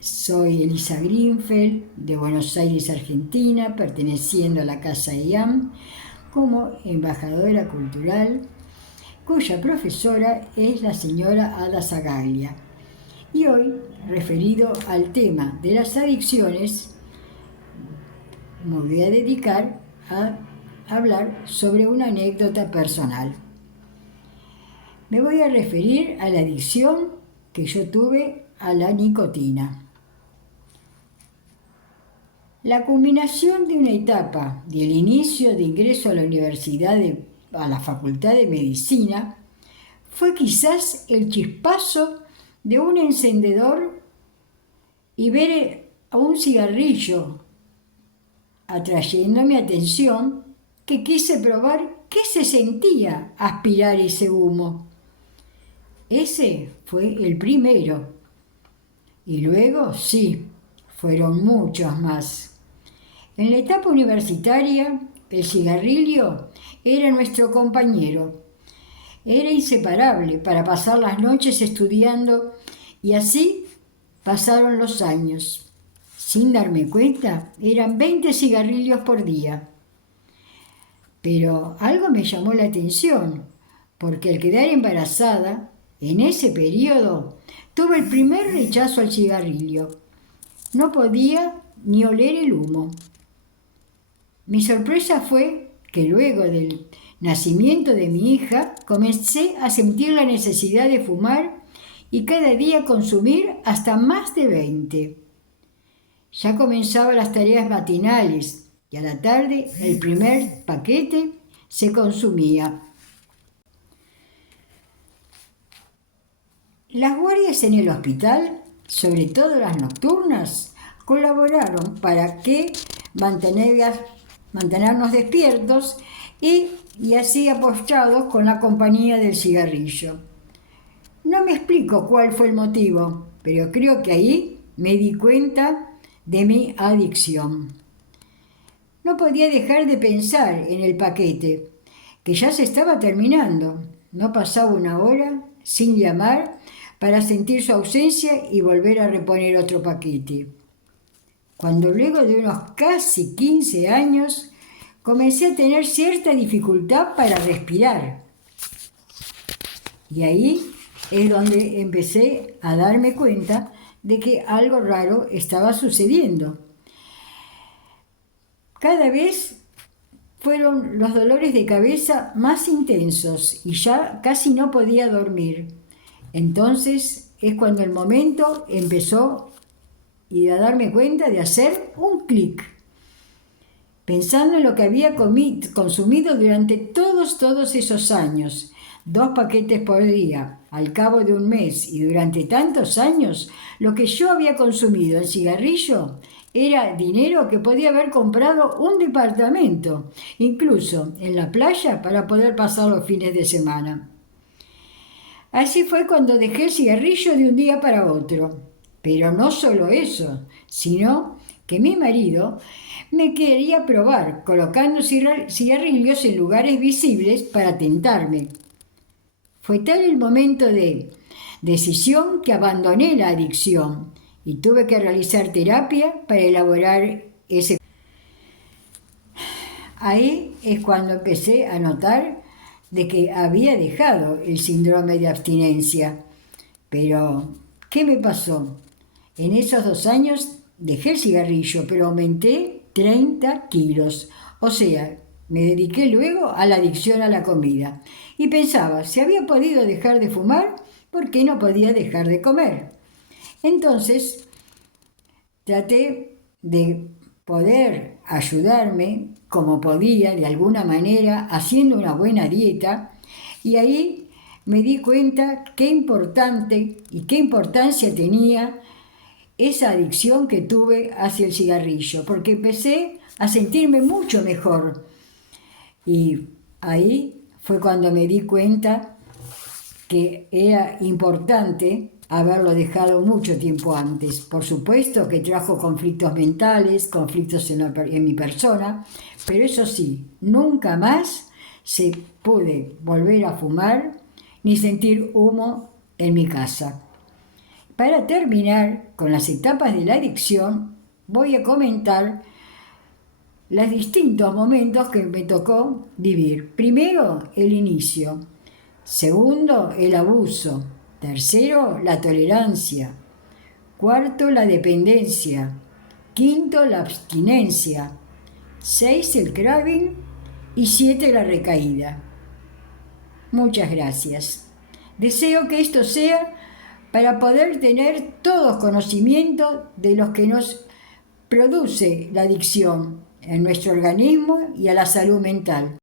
Soy Elisa Greenfeld, de Buenos Aires, Argentina, perteneciendo a la Casa IAM como embajadora cultural, cuya profesora es la señora Ada Zagaglia. Y hoy, referido al tema de las adicciones, me voy a dedicar a hablar sobre una anécdota personal. Me voy a referir a la adicción que yo tuve a la nicotina. La culminación de una etapa del inicio de ingreso a la a la Facultad de Medicina, fue quizás el chispazo de un encendedor y ver a un cigarrillo atrayendo mi atención, que quise probar qué se sentía aspirar ese humo. Ese fue el primero. Y luego, sí, fueron muchos más. En la etapa universitaria, el cigarrillo era nuestro compañero. Era inseparable para pasar las noches estudiando, y así pasaron los años. Sin darme cuenta, eran 20 cigarrillos por día. Pero algo me llamó la atención, porque al quedar embarazada, en ese periodo, tuve el primer rechazo al cigarrillo. No podía ni oler el humo. Mi sorpresa fue que luego del nacimiento de mi hija comencé a sentir la necesidad de fumar y cada día consumir hasta más de 20. Ya comenzaban las tareas matinales y a la tarde el primer paquete se consumía. Las guardias en el hospital, sobre todo las nocturnas, colaboraron para que mantenernos despiertos y así apostrados con la compañía del cigarrillo. No me explico cuál fue el motivo, pero creo que ahí me di cuenta de mi adicción. No podía dejar de pensar en el paquete, que ya se estaba terminando. No pasaba una hora sin llamar para sentir su ausencia y volver a reponer otro paquete. Cuando luego de unos casi 15 años comencé a tener cierta dificultad para respirar. Y ahí es donde empecé a darme cuenta de que algo raro estaba sucediendo. Cada vez fueron los dolores de cabeza más intensos y ya casi no podía dormir. Entonces es cuando el momento empezó y a darme cuenta de hacer un clic, pensando en lo que había consumido durante todos esos años, 2 paquetes por día, al cabo de un mes, y durante tantos años, lo que yo había consumido en cigarrillo era dinero que podía haber comprado un departamento, incluso en la playa, para poder pasar los fines de semana. Así fue cuando dejé el cigarrillo de un día para otro. Pero no solo eso, sino que mi marido me quería probar colocando cigarrillos en lugares visibles para tentarme. Fue tal el momento de decisión que abandoné la adicción y tuve que realizar terapia para elaborar ese. Ahí es cuando empecé a notar de que había dejado el síndrome de abstinencia. Pero, ¿qué me pasó? En esos 2 años dejé el cigarrillo, pero aumenté 30 kilos. O sea, me dediqué luego a la adicción a la comida. Y pensaba, si había podido dejar de fumar, ¿por qué no podía dejar de comer? Entonces, traté de poder ayudarme como podía, de alguna manera, haciendo una buena dieta. Y ahí me di cuenta qué importante y qué importancia tenía esa adicción que tuve hacia el cigarrillo, porque empecé a sentirme mucho mejor. Y ahí fue cuando me di cuenta que era importante haberlo dejado mucho tiempo antes. Por supuesto que trajo conflictos mentales, conflictos en mi persona, pero eso sí, nunca más se pude volver a fumar ni sentir humo en mi casa. Para terminar con las etapas de la adicción, voy a comentar los distintos momentos que me tocó vivir. Primero, el inicio. Segundo, el abuso. Tercero, la tolerancia. Cuarto, la dependencia. Quinto, la abstinencia. 6, el craving. Y 7, la recaída. Muchas gracias. Deseo que esto sea para poder tener todos conocimiento de lo que nos produce la adicción en nuestro organismo y a la salud mental.